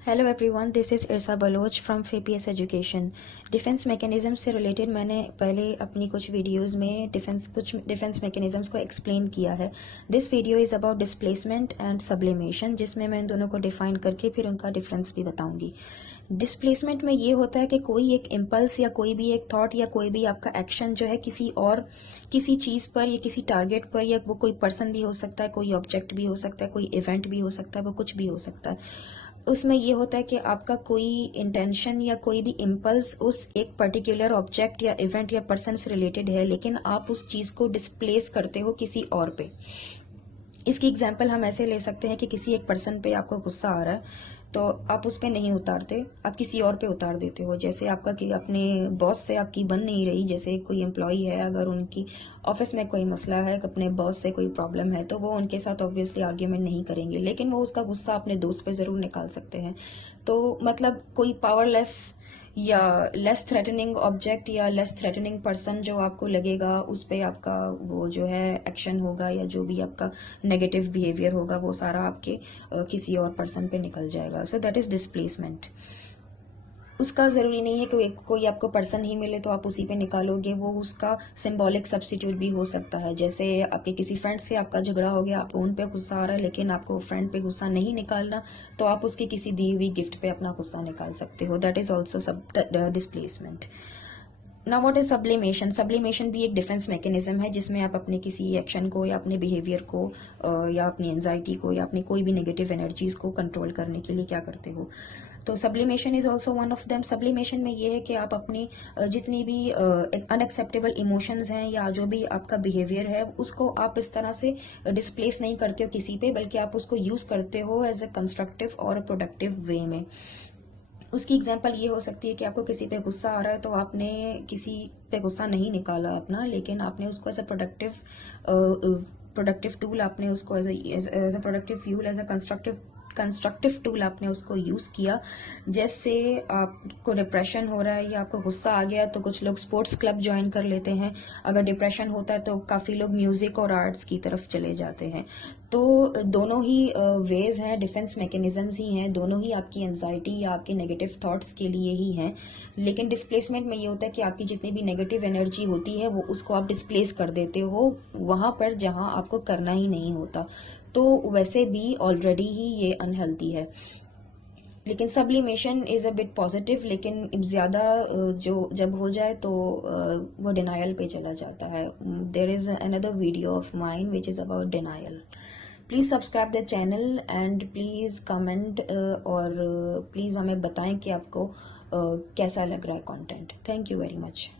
Hello everyone, this is Irsa Baloch from FPS education. Defence mechanism से related मैंने पहले अपनी कुछ वीडियोस में कुछ डिफेंस मैकेनिज़म्स को एक्सप्लेन किया है। This video is about displacement and sublimation, जिसमें मैं इन दोनों को डिफाइन करके फिर उनका डिफरेंस भी बताऊंगी। डिस्प्लेसमेंट में ये होता है कि कोई एक इम्पल्स या कोई भी एक थॉट या कोई भी आपका एक्शन जो है किसी चीज़ पर या किसी टारगेट पर, या वो कोई पर्सन भी हो सकता है, कोई ऑब्जेक्ट भी हो सकता है, कोई इवेंट भी हो सकता है, वो कुछ भी हो सकता है। उसमें ये होता है कि आपका कोई इंटेंशन या कोई भी इम्पल्स उस एक पर्टिकुलर ऑब्जेक्ट या इवेंट या पर्सन से रिलेटेड है, लेकिन आप उस चीज़ को डिस्प्लेस करते हो किसी और पे। इसकी एग्जांपल हम ऐसे ले सकते हैं कि किसी एक पर्सन पे आपको गुस्सा आ रहा है, तो आप उस पे नहीं उतारते, आप किसी और पे उतार देते हो। जैसे आपका कि अपने बॉस से आपकी बन नहीं रही, जैसे कोई एम्प्लॉई है, अगर उनकी ऑफिस में कोई मसला है, अपने बॉस से कोई प्रॉब्लम है, तो वो उनके साथ ऑब्वियसली आर्ग्यूमेंट नहीं करेंगे, लेकिन वो उसका गुस्सा अपने दोस्त पे ज़रूर निकाल सकते हैं। तो मतलब कोई पावरलेस या लेस थ्रेटनिंग ऑब्जेक्ट या लेस थ्रेटनिंग पर्सन जो आपको लगेगा, उस पर आपका वो जो है एक्शन होगा, या जो भी आपका नेगेटिव बिहेवियर होगा, वो सारा आपके किसी और पर्सन पे निकल जाएगा। So that is displacement. उसका ज़रूरी नहीं है कि कोई आपको पर्सन ही मिले तो आप उसी पे निकालोगे, वो उसका सिंबॉलिक सब्स्टिट्यूट भी हो सकता है। जैसे आपके किसी फ्रेंड से आपका झगड़ा हो गया, आपको उन पे गुस्सा आ रहा है, लेकिन आपको फ्रेंड पे गुस्सा नहीं निकालना, तो आप उसकी किसी दी हुई गिफ्ट पे अपना गुस्सा निकाल सकते हो। दैट इज़ ऑल्सो सब डिस्प्लेसमेंट। ना व्हाट इज सब्लिमेशन? सब्लिमेशन भी एक डिफेंस मैकेनिज्म है, जिसमें आप अपने किसी एक्शन को या अपने बिहेवियर को या अपनी एंजाइटी को या अपनी कोई भी नेगेटिव एनर्जीज को कंट्रोल करने के लिए क्या करते हो। तो sublimation is also one of them. Sublimation में ये है कि आप अपनी जितनी भी अनएक्सेप्टेबल इमोशंस हैं या जो भी आपका बिहेवियर है, उसको आप इस तरह से डिस्प्लेस नहीं करते हो किसी पे, बल्कि आप उसको यूज करते हो एज अ कंस्ट्रक्टिव और प्रोडक्टिव वे में। उसकी एग्जांपल ये हो सकती है कि आपको किसी पे गुस्सा आ रहा है, तो आपने किसी पे गुस्सा नहीं निकाला अपना, लेकिन आपने उसको एज अ प्रोडक्टिव टूल, आपने उसको as a productive fuel, as a constructive tool आपने उसको यूज किया। जैसे आपको डिप्रेशन हो रहा है या आपको गुस्सा आ गया, तो कुछ लोग स्पोर्ट्स क्लब ज्वाइन कर लेते हैं। अगर डिप्रेशन होता है तो काफी लोग म्यूजिक और आर्ट्स की तरफ चले जाते हैं। तो दोनों ही वेज हैं, डिफेंस मैकेनिज्म्स ही हैं, दोनों ही आपकी एंजाइटी या आपके नेगेटिव थॉट्स के लिए ही हैं। लेकिन डिस्प्लेसमेंट में ये होता है कि आपकी जितनी भी नेगेटिव एनर्जी होती है, वो उसको आप डिस्प्लेस कर देते हो वहां पर जहां आपको करना ही नहीं होता। तो वैसे भी ऑलरेडी ही ये अनहेल्दी है। लेकिन sublimation is a bit positive, लेकिन ज़्यादा जो जब हो जाए तो वो डिनायल पे चला जाता है। There is another video of mine which is about denial. Please subscribe the channel and please comment, और प्लीज़ हमें बताएं कि आपको कैसा लग रहा है content. Thank you very much.